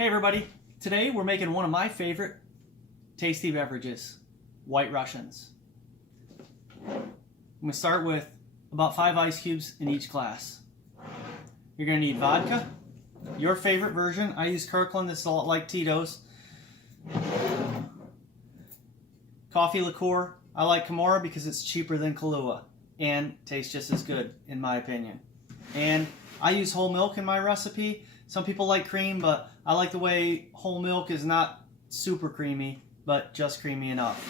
Hey everybody, today we're making one of my favorite tasty beverages, White Russians. I'm going to start with about 5 ice cubes in each glass. You're going to need vodka, your favorite version. I use Kirkland, this is a lot like Tito's. Coffee liqueur, I like Kimura because it's cheaper than Kahlua and tastes just as good in my opinion. And I use whole milk in my recipe. Some people like cream, but I like the way whole milk is not super creamy, but just creamy enough.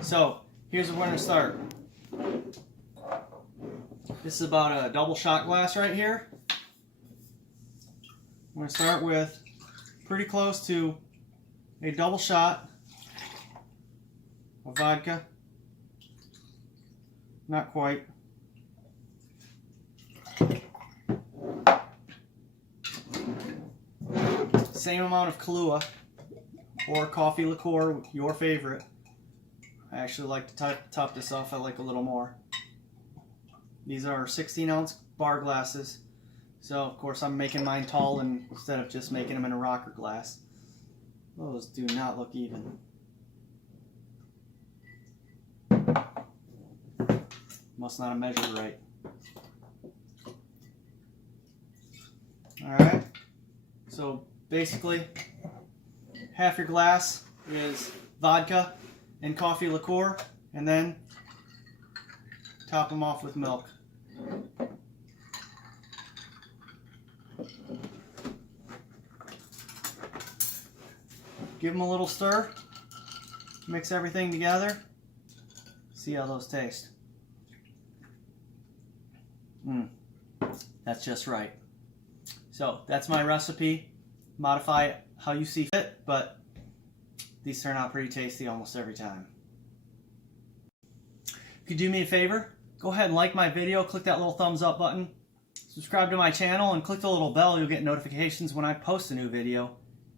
So here's where we're going to start. This is about a double shot glass right here. I'm going to start with pretty close to a double shot of vodka. Not quite. Same amount of Kahlua or coffee liqueur, your favorite. I actually like to top this off. I like a little more. These are 16-ounce bar glasses. So, of course, I'm making mine tall instead of just making them in a rocker glass. Those do not look even. Must not have measured right. Alright, so basically half your glass is vodka and coffee liqueur, and then top them off with milk. Give them a little stir, mix everything together, see how those taste. That's just right. So that's my recipe. Modify it how you see fit, but these turn out pretty tasty almost every time. If you do me a favor, go ahead and like my video, click that little thumbs up button, subscribe to my channel, and click the little bell. You'll get notifications when I post a new video.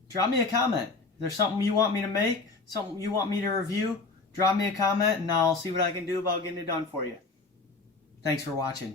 Drop me a comment. If there's something you want me to make, something you want me to review, drop me a comment and I'll see what I can do about getting it done for you. Thanks for watching.